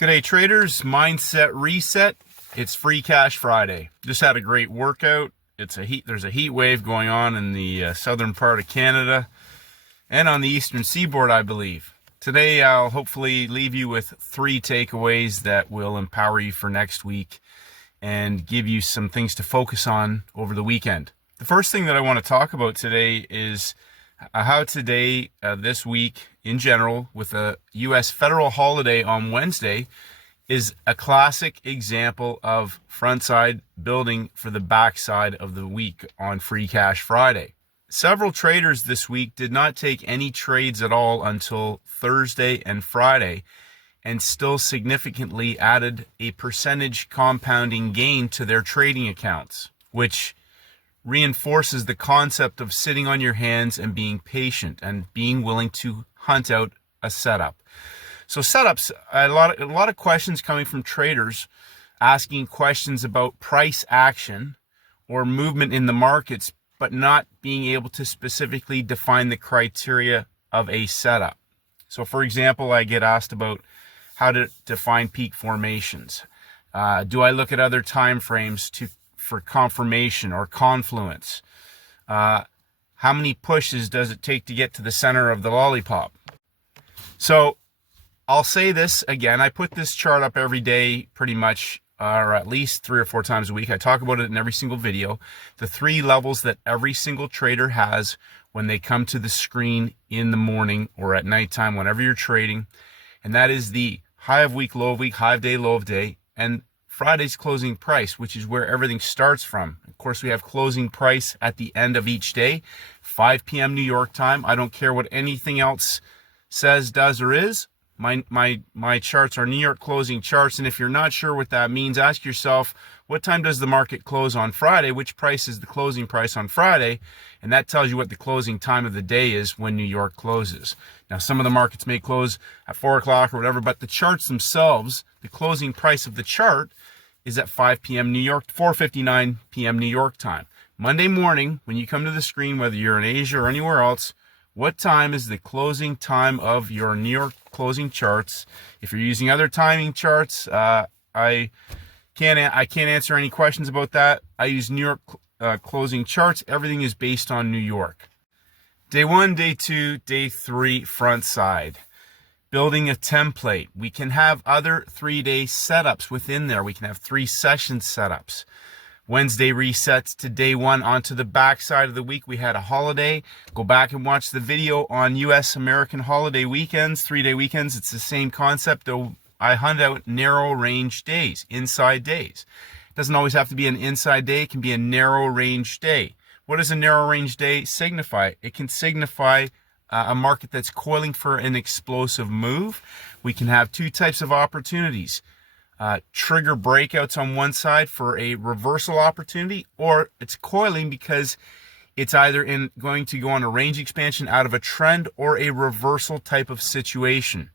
G'day traders, mindset reset. It's Free Cash Friday. Just had a great workout. There's a heat wave going on in the southern part of Canada and on the eastern seaboard, I believe. Today I'll hopefully leave you with 3 takeaways that will empower you for next week and give you some things to focus on over the weekend. The first thing that I want to talk about today is how today, this week in general, with a U.S. federal holiday on Wednesday, is a classic example of front side building for the backside of the week on Free Cash Friday. Several traders this week did not take any trades at all until Thursday and Friday, and still significantly added a percentage compounding gain to their trading accounts, which reinforces the concept of sitting on your hands and being patient and being willing to hunt out a setup. So setups, a lot of questions coming from traders asking questions about price action or movement in the markets, but not being able to specifically define the criteria of a setup. So for example, I get asked about how to define peak formations. Do I look at other time frames for confirmation or confluence? How many pushes does it take to get to the center of the lollipop? So I'll say this again, I put this chart up every day pretty much, or at least 3 or 4 times a week. I talk about it in every single video. The 3 levels that every single trader has when they come to the screen in the morning or at nighttime, whenever you're trading. And that is the high of week, low of week, high of day, low of day, and Friday's closing price, which is where everything starts from. Of course, we have closing price at the end of each day, 5 p.m. New York time. I don't care what anything else says, does, or is. My charts are New York closing charts, and if you're not sure what that means, ask yourself, what time does the market close on Friday? Which price is the closing price on Friday? And that tells you what the closing time of the day is when New York closes. Now, some of the markets may close at 4 o'clock or whatever, but the charts themselves, the closing price of the chart is at 5 p.m. New York, 4:59 p.m. New York time. Monday morning, when you come to the screen, whether you're in Asia or anywhere else, what time is the closing time of your New York closing charts? If you're using other timing charts, I can't answer any questions about that. I use New York closing charts. Everything is based on New York. Day 1, day 2, day 3, front side. Building a template. We can have other 3-day setups within there. We can have 3 session setups. Wednesday resets to day 1 onto the back side of the week. We had a holiday. Go back and watch the video on U.S. American holiday weekends, 3-day weekends. It's the same concept, though I hunt out narrow range days, inside days. It doesn't always have to be an inside day. It can be a narrow range day. What does a narrow range day signify? It can signify a market that's coiling for an explosive move. We can have 2 types of opportunities. Trigger breakouts on one side for a reversal opportunity, or it's coiling because it's either going to go on a range expansion out of a trend or a reversal type of situation.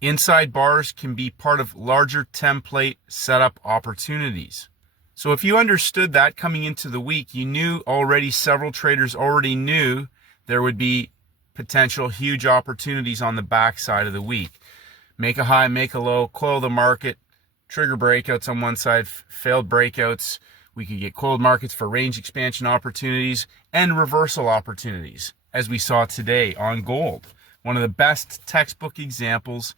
Inside bars can be part of larger template setup opportunities. So if you understood that coming into the week, you knew already, several traders already knew there would be potential huge opportunities on the backside of the week. Make a high, make a low, coil the market, trigger breakouts on one side, failed breakouts. We could get coiled markets for range expansion opportunities and reversal opportunities, as we saw today on gold. One of the best textbook examples,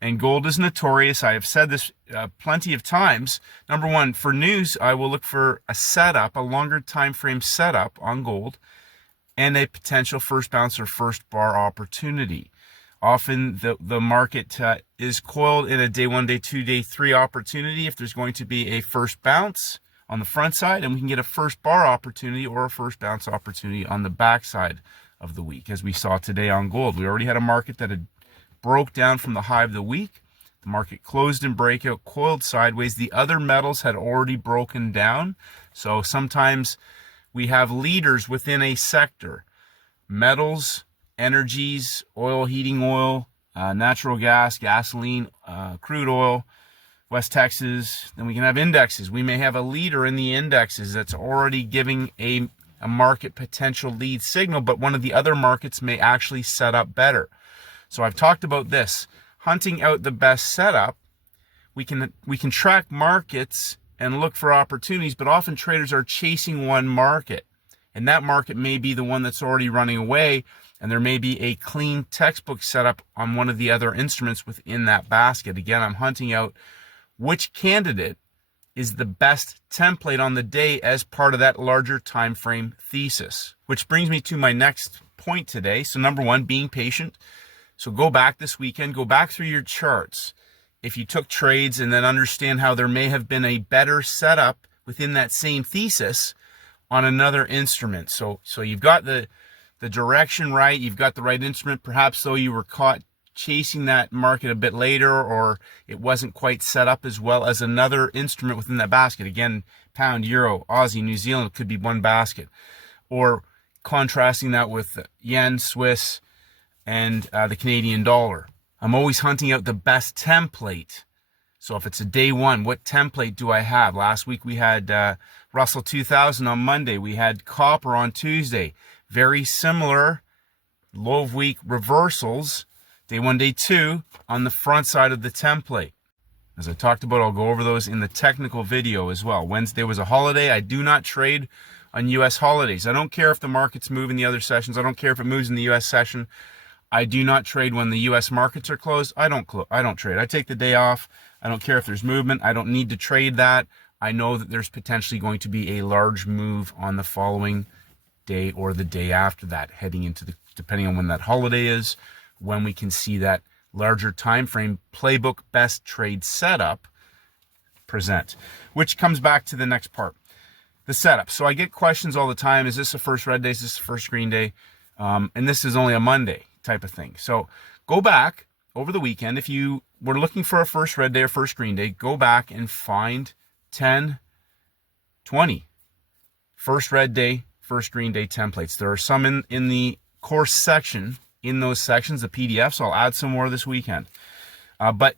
and gold is notorious. I have said this plenty of times. Number 1, for news, I will look for a setup, a longer time frame setup on gold, and a potential first bounce or first bar opportunity. Often the market is coiled in a day 1, day 2, day 3 opportunity if there's going to be a first bounce on the front side, and we can get a first bar opportunity or a first bounce opportunity on the back side of the week, as we saw today on gold. We already had a market that had broke down from the high of the week. The market closed in breakout, coiled sideways. The other metals had already broken down. So sometimes we have leaders within a sector. Metals, energies, oil, heating oil, natural gas, gasoline, crude oil, West Texas. Then we can have indexes. We may have a leader in the indexes that's already giving a market potential lead signal, but one of the other markets may actually set up better. So I've talked about this. Hunting out the best setup we can track markets and look for opportunities, but often traders are chasing one market, and that market may be the one that's already running away, and there may be a clean textbook setup on one of the other instruments within that basket. Again, I'm hunting out which candidate is the best template on the day as part of that larger time frame thesis. Which brings me to my next point today. So number one, being patient. So go back this weekend, go back through your charts. If you took trades, and then understand how there may have been a better setup within that same thesis on another instrument. So you've got the direction right, you've got the right instrument, perhaps though you were caught chasing that market a bit later, or it wasn't quite set up as well as another instrument within that basket. Again, pound, euro, Aussie, New Zealand could be one basket, or contrasting that with yen, Swiss, and the Canadian dollar. I'm always hunting out the best template. So if it's a day one, what template do I have? Last week we had Russell 2000 on Monday. We had copper on Tuesday. Very similar low of week reversals, day one, day two, on the front side of the template. As I talked about, I'll go over those in the technical video as well. Wednesday was a holiday. I do not trade on US holidays. I don't care if the markets move in the other sessions. I don't care if it moves in the US session. I do not trade when the US markets are closed. I don't trade. I take the day off. I don't care if there's movement. I don't need to trade that. I know that there's potentially going to be a large move on the following day or the day after that, heading into depending on when that holiday is, when we can see that larger time frame playbook best trade setup present, which comes back to the next part, the setup. So I get questions all the time. Is this a first red day? Is this a first green day? And this is only a Monday type of thing. So go back over the weekend. If you were looking for a first red day or first green day, go back and find 10, 20 first red day, first green day templates. There are some in the course section, in those sections, the PDFs. I'll add some more this weekend. But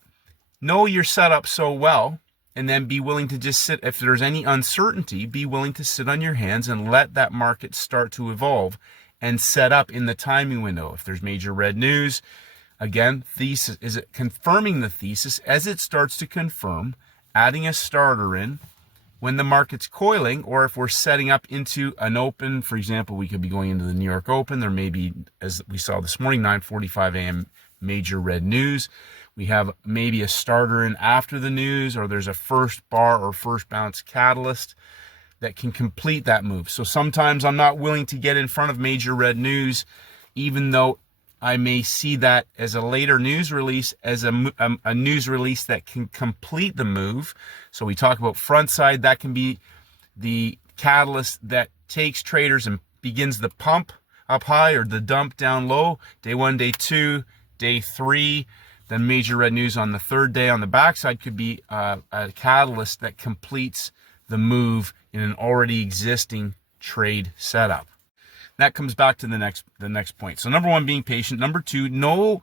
know your setup so well, and then be willing to just sit. If there's any uncertainty, be willing to sit on your hands and let that market start to evolve and set up in the timing window. If there's major red news, again, thesis, is it confirming the thesis? As it starts to confirm, adding a starter in when the market's coiling, or if we're setting up into an open. For example, we could be going into the New York Open. There may be, as we saw this morning, 9:45 a.m. major red news. We have maybe a starter in after the news, or there's a first bar or first bounce catalyst that can complete that move. So sometimes I'm not willing to get in front of major red news, even though I may see that as a later news release, as a news release that can complete the move. So we talk about front side. That can be the catalyst that takes traders and begins the pump up high or the dump down low. Day one, day two, day three. Then major red news on the third day on the backside could be a catalyst that completes the move in an already existing trade setup. That comes back to the next point. So number one, being patient. Number two, know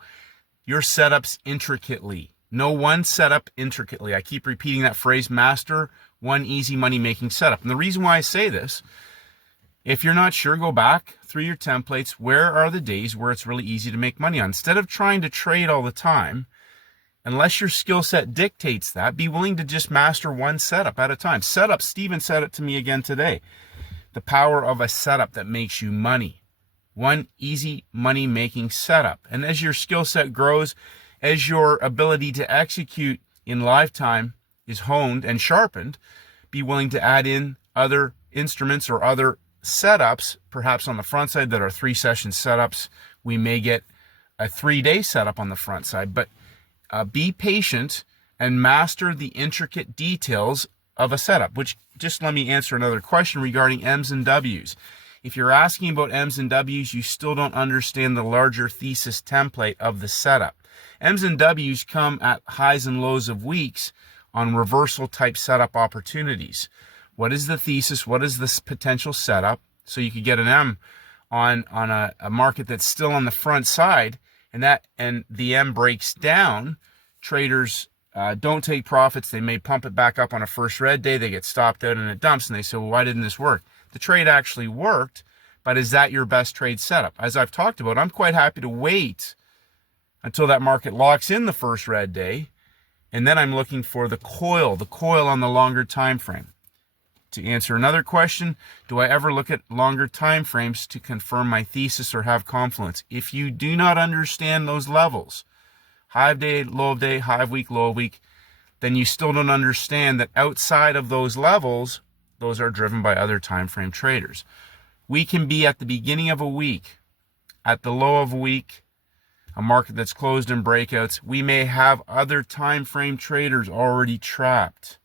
your setups intricately. Know one setup intricately. I keep repeating that phrase, master one easy money making setup. And the reason why I say this, if you're not sure, go back through your templates. Where are the days where it's really easy to make money on? Instead of trying to trade all the time, unless your skill set dictates that, be willing to just master one setup at a time. Setup, Steven said it to me again today. The power of a setup that makes you money. One easy money making setup. And as your skill set grows, as your ability to execute in live time is honed and sharpened, be willing to add in other instruments or other setups, perhaps on the front side that are 3-session setups. We may get a 3-day setup on the front side, but be patient and master the intricate details of a setup, which just let me answer another question regarding M's and W's. If you're asking about M's and W's, you still don't understand the larger thesis template of the setup. M's and W's come at highs and lows of weeks on reversal type setup opportunities. What is the thesis? What is this potential setup? So you could get an M on a market that's still on the front side, and the M breaks down. Traders don't take profits. They may pump it back up on a first red day. They get stopped out and it dumps, and they say, well, why didn't this work? The trade actually worked, but is that your best trade setup? As I've talked about, I'm quite happy to wait until that market locks in the first red day And then I'm looking for the coil on the longer time frame. To answer another question, do I ever look at longer time frames to confirm my thesis or have confluence? If you do not understand those levels, high of day, low of day, high of week, low of week, then you still don't understand that outside of those levels, those are driven by other time frame traders. We can be at the beginning of a week, at the low of a week, a market that's closed in breakouts. We may have other time frame traders already trapped.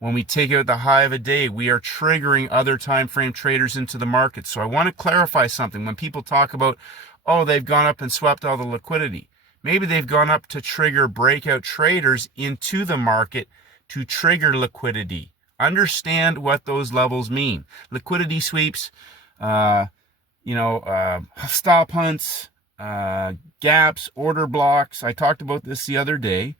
When we take out the high of a day, we are triggering other time frame traders into the market. So I want to clarify something. When people talk about, oh, they've gone up and swept all the liquidity, maybe they've gone up to trigger breakout traders into the market to trigger liquidity. Understand what those levels mean. Liquidity sweeps, stop hunts, gaps, order blocks. I talked about this the other day.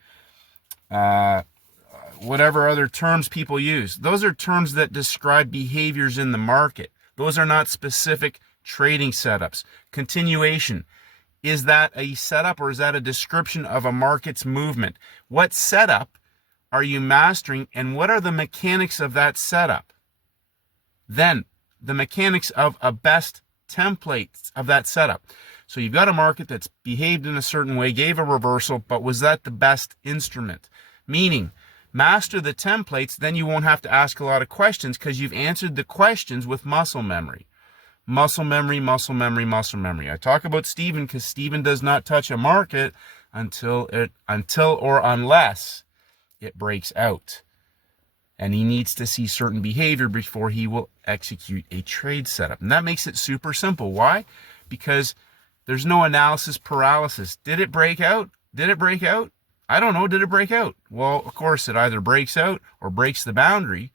Whatever other terms people use. Those are terms that describe behaviors in the market. Those are not specific trading setups. Continuation. Is that a setup or is that a description of a market's movement? What setup are you mastering and what are the mechanics of that setup? Then the mechanics of a best template of that setup. So you've got a market that's behaved in a certain way, gave a reversal, but was that the best instrument? Meaning, master the templates, then you won't have to ask a lot of questions because you've answered the questions with muscle memory. Muscle memory, muscle memory, muscle memory. I talk about Stephen because Stephen does not touch a market until or unless it breaks out. And he needs to see certain behavior before he will execute a trade setup. And that makes it super simple. Why? Because there's no analysis paralysis. Did it break out? Did it break out? I don't know, did it break out? Well, of course, it either breaks out or breaks the boundary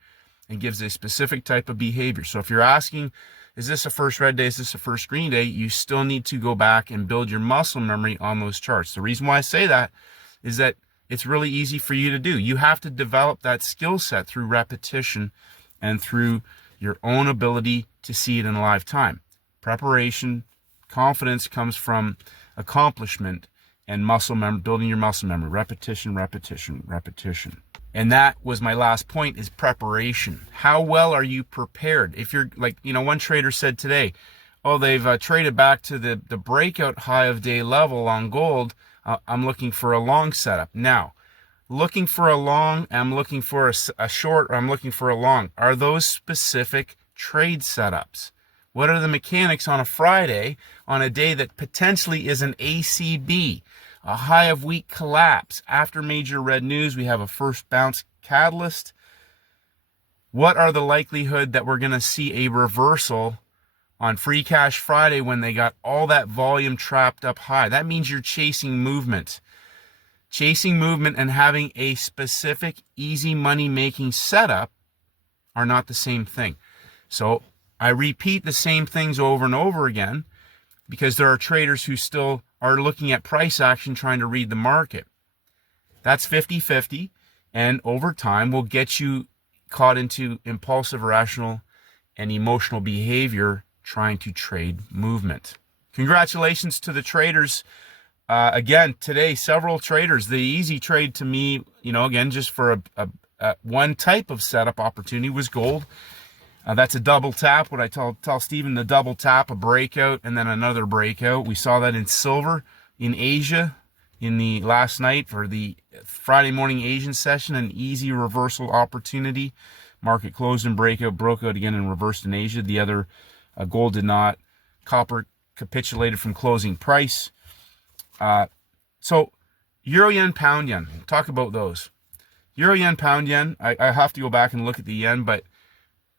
and gives a specific type of behavior. So if you're asking, is this a first red day, is this a first green day, you still need to go back and build your muscle memory on those charts. The reason why I say that is that it's really easy for you to do. You have to develop that skill set through repetition and through your own ability to see it in live time. Preparation, confidence comes from accomplishment, and muscle memory, building your muscle memory, repetition, repetition, repetition. And that was my last point, is preparation. How well are you prepared? If you're like, one trader said today, oh, they've traded back to the breakout high of day level on gold. I'm looking for a long setup. Now, looking for a long, I'm looking for a short, or I'm looking for a long. Are those specific trade setups? What are the mechanics on a Friday, on a day that potentially is an ACB, a high of week collapse? After major red news, we have a first bounce catalyst. What are the likelihood that we're going to see a reversal on Free Cash Friday when they got all that volume trapped up high? That means you're chasing movement. Chasing movement and having a specific easy money making setup are not the same thing. So I repeat the same things over and over again because there are traders who still are looking at price action trying to read the market. That's 50-50, and over time will get you caught into impulsive, irrational, and emotional behavior trying to trade movement. Congratulations to the traders. Again, today, several traders. The easy trade to me, again, just for a one type of setup opportunity was gold. That's a double tap. What I tell Stephen, the double tap, a breakout and then another breakout. We saw that in silver in Asia in the last night for the Friday morning Asian session, an easy reversal opportunity. Market closed and breakout, broke out again and reversed in Asia. The other, gold did not. Copper capitulated from closing price. So Euro yen, pound yen, talk about those. Euro yen, pound yen, I have to go back and look at the yen, but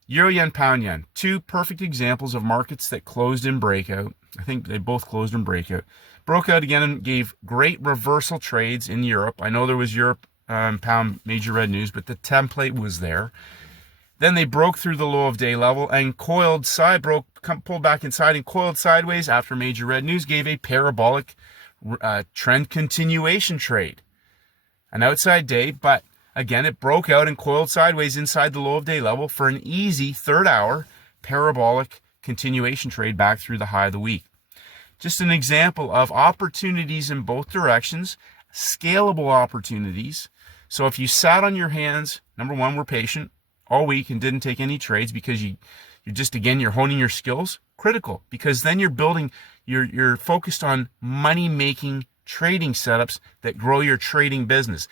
Euro yen, pound yen, two perfect examples of markets that closed in breakout. I think they both closed in breakout. Broke out again and gave great reversal trades in Europe. I know there was Europe pound major red news, but the template was there. Then they broke through the low of day level and coiled side, pulled back inside and coiled sideways after major red news, gave a parabolic trend continuation trade. An outside day, but again, it broke out and coiled sideways inside the low of day level for an easy third hour parabolic continuation trade back through the high of the week. Just an example of opportunities in both directions, scalable opportunities So if you sat on your hands, number one, were patient all week and didn't take any trades because you're just, again, you're honing your skills, critical, because then you're building, you're focused on money-making trading setups that grow your trading business.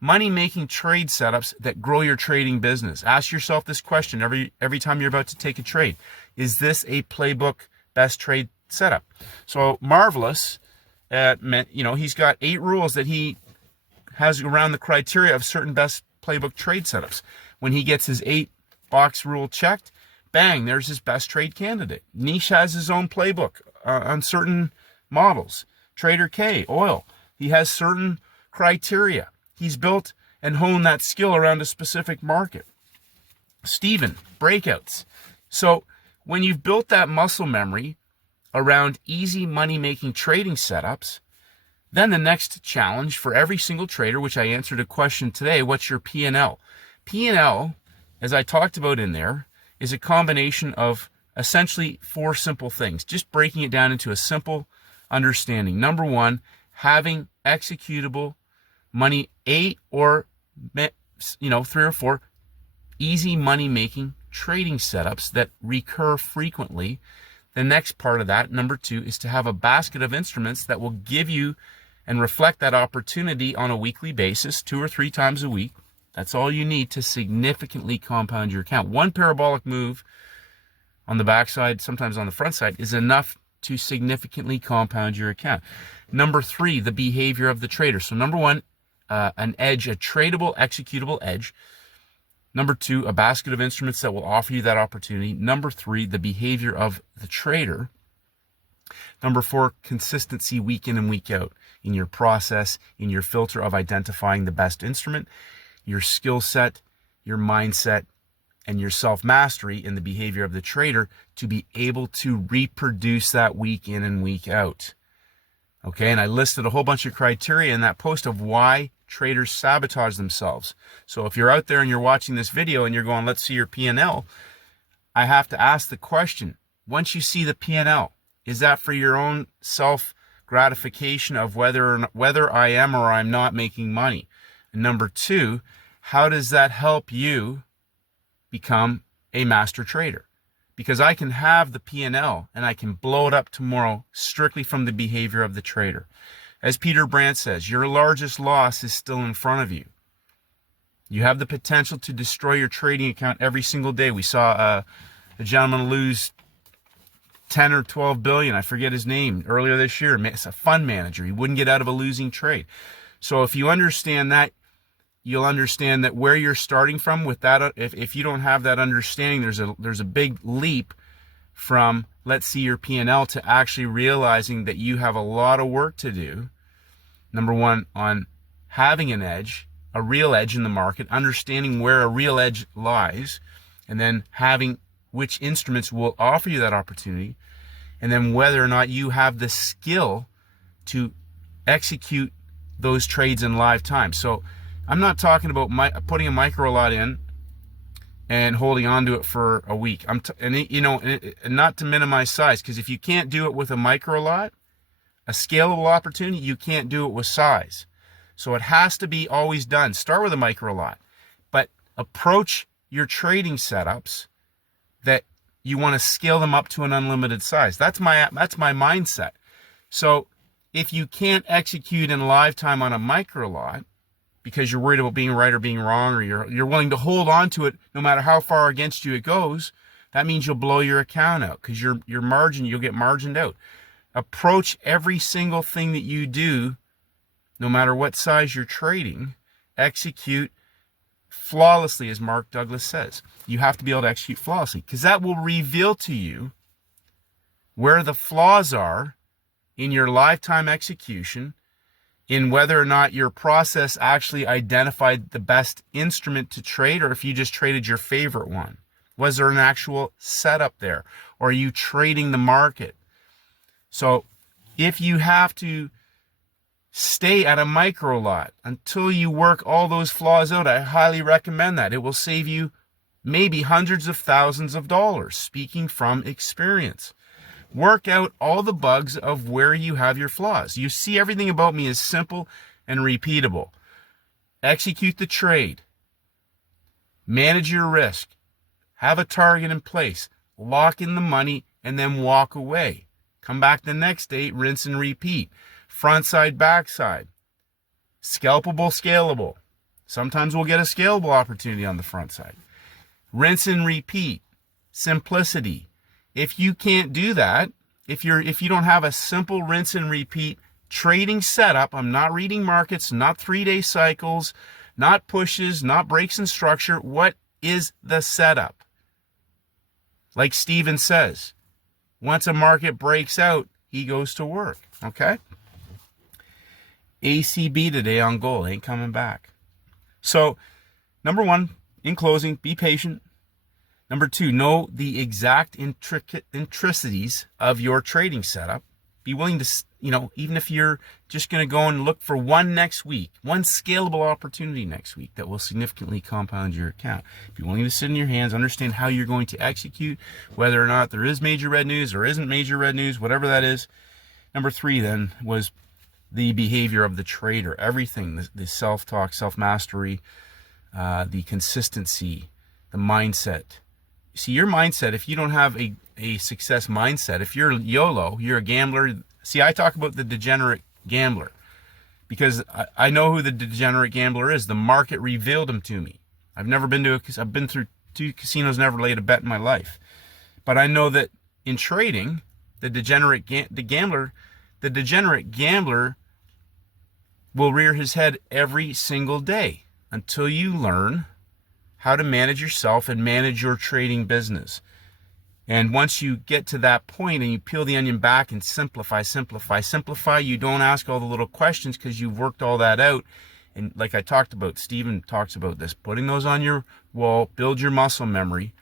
Money-making trade setups that grow your trading business. Ask yourself this question every time you're about to take a trade. Is this a playbook best trade setup? So Marvelous, he's got 8 rules that he has around the criteria of certain best playbook trade setups. When he gets his 8-box rule checked, bang, there's his best trade candidate. Niche has his own playbook on certain models. Trader K, oil, he has certain criteria. He's built and honed that skill around a specific market. Steven, breakouts. So when you've built that muscle memory around easy money-making trading setups, then the next challenge for every single trader, which I answered a question today, what's your P&L? P&L, as I talked about in there, is a combination of essentially 4 simple things, just breaking it down into a simple understanding. Number one, having executable money, 8 or 3 or 4 easy money-making trading setups that recur frequently. The next part of that, number 2, is to have a basket of instruments that will give you and reflect that opportunity on a weekly basis, 2 or 3 times a week. That's all you need to significantly compound your account. One parabolic move on the backside, sometimes on the front side, is enough to significantly compound your account. Number 3, the behavior of the trader. So number 1, an edge, a tradable, executable edge. Number 2, a basket of instruments that will offer you that opportunity. Number 3, the behavior of the trader. Number 4, consistency week in and week out in your process, in your filter of identifying the best instrument, your skill set, your mindset, and your self-mastery in the behavior of the trader to be able to reproduce that week in and week out. Okay, and I listed a whole bunch of criteria in that post of why traders sabotage themselves. So if you're out there and you're watching this video and you're going, let's see your P&L, I have to ask the question, once you see the P&L, is that for your own self-gratification of whether I am or I'm not making money? And number 2, how does that help you become a master trader? Because I can have the P&L and I can blow it up tomorrow strictly from the behavior of the trader. As Peter Brandt says, your largest loss is still in front of you. You have the potential to destroy your trading account every single day. We saw a gentleman lose 10 or 12 billion, I forget his name, earlier this year. It's a fund manager. He wouldn't get out of a losing trade. So if you understand that, you'll understand that where you're starting from with that, if you don't have that understanding, there's a big leap from let's see your P&L to actually realizing that you have a lot of work to do. Number 1, on having an edge, a real edge in the market, understanding where a real edge lies, and then having which instruments will offer you that opportunity, and then whether or not you have the skill to execute those trades in live time. So I'm not talking about putting a micro lot in and holding on to it for a week. And not to minimize size, because if you can't do it with a micro lot, a scalable opportunity, you can't do it with size. So it has to be always done. Start with a micro lot, but approach your trading setups that you want to scale them up to an unlimited size. That's my mindset. So if you can't execute in live time on a micro lot because you're worried about being right or being wrong, or you're willing to hold on to it no matter how far against you it goes, that means you'll blow your account out because you'll get margined out. Approach every single thing that you do, no matter what size you're trading, execute flawlessly, as Mark Douglas says. You have to be able to execute flawlessly because that will reveal to you where the flaws are in your lifetime execution, in whether or not your process actually identified the best instrument to trade, or if you just traded your favorite one. Was there an actual setup there? Or are you trading the market? So if you have to stay at a micro lot until you work all those flaws out, I highly recommend that. It will save you maybe hundreds of thousands of dollars, speaking from experience. Work out all the bugs of where you have your flaws. You see, everything about me is simple and repeatable. execute the trade, manage your risk, have a target in place, lock in the money, and then walk away. Come back the next day, rinse and repeat. Front side, back side. Scalpable, scalable. Sometimes we'll get a scalable opportunity on the front side. Rinse and repeat. Simplicity. If you can't do that, if you don't have a simple rinse and repeat trading setup, I'm not reading markets, not 3-day cycles, not pushes, not breaks in structure. What is the setup? Like Steven says, once a market breaks out, he goes to work. Okay? ACB today on gold ain't coming back. So, number one, in closing, be patient. Number two, know the exact intricacies of your trading setup. Be willing to, even if you're just going to go and look for one next week, one scalable opportunity next week that will significantly compound your account. Be willing to sit in your hands, understand how you're going to execute, whether or not there is major red news or isn't major red news, whatever that is. Number three then was the behavior of the trader. Everything, the self-talk, self-mastery, the consistency, the mindset. See, your mindset, if you don't have a success mindset, if you're YOLO, you're a gambler. See, I talk about the degenerate gambler because I know who the degenerate gambler is. The market revealed him to me. I've been through 2 casinos, never laid a bet in my life. But I know that in trading, the degenerate gambler will rear his head every single day until you learn how to manage yourself and manage your trading business. And once you get to that point and you peel the onion back and simplify, you don't ask all the little questions because you've worked all that out. And like I talked about, Stephen talks about this, putting those on your wall, build your muscle memory,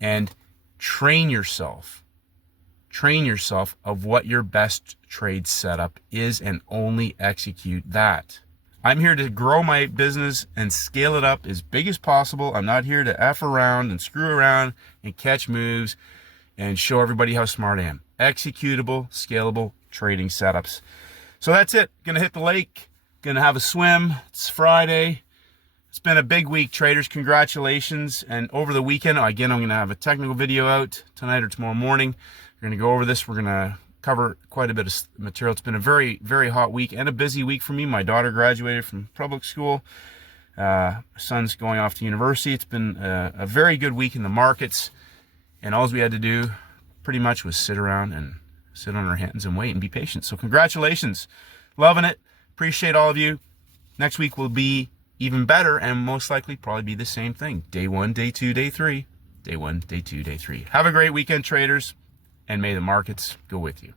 and train yourself of what your best trade setup is and only execute that. I'm here to grow my business and scale it up as big as possible. I'm not here to F around and screw around and catch moves and show everybody how smart I am. Executable, scalable trading setups. So that's it. Gonna hit the lake. Gonna have a swim. It's Friday. It's been a big week, traders. Congratulations. And over the weekend, again, I'm gonna have a technical video out tonight or tomorrow morning. We're gonna go over this. We're gonna cover quite a bit of material. It's been a very, very hot week and a busy week for me. My daughter graduated from public school. Son's going off to university. It's been a very good week in the markets. And all we had to do pretty much was sit around and sit on our hands and wait and be patient. So congratulations. Loving it. Appreciate all of you. Next week will be even better and most likely probably be the same thing. Day 1, day 2, day 3. Day 1, day 2, day 3. Have a great weekend, traders. And may the markets go with you.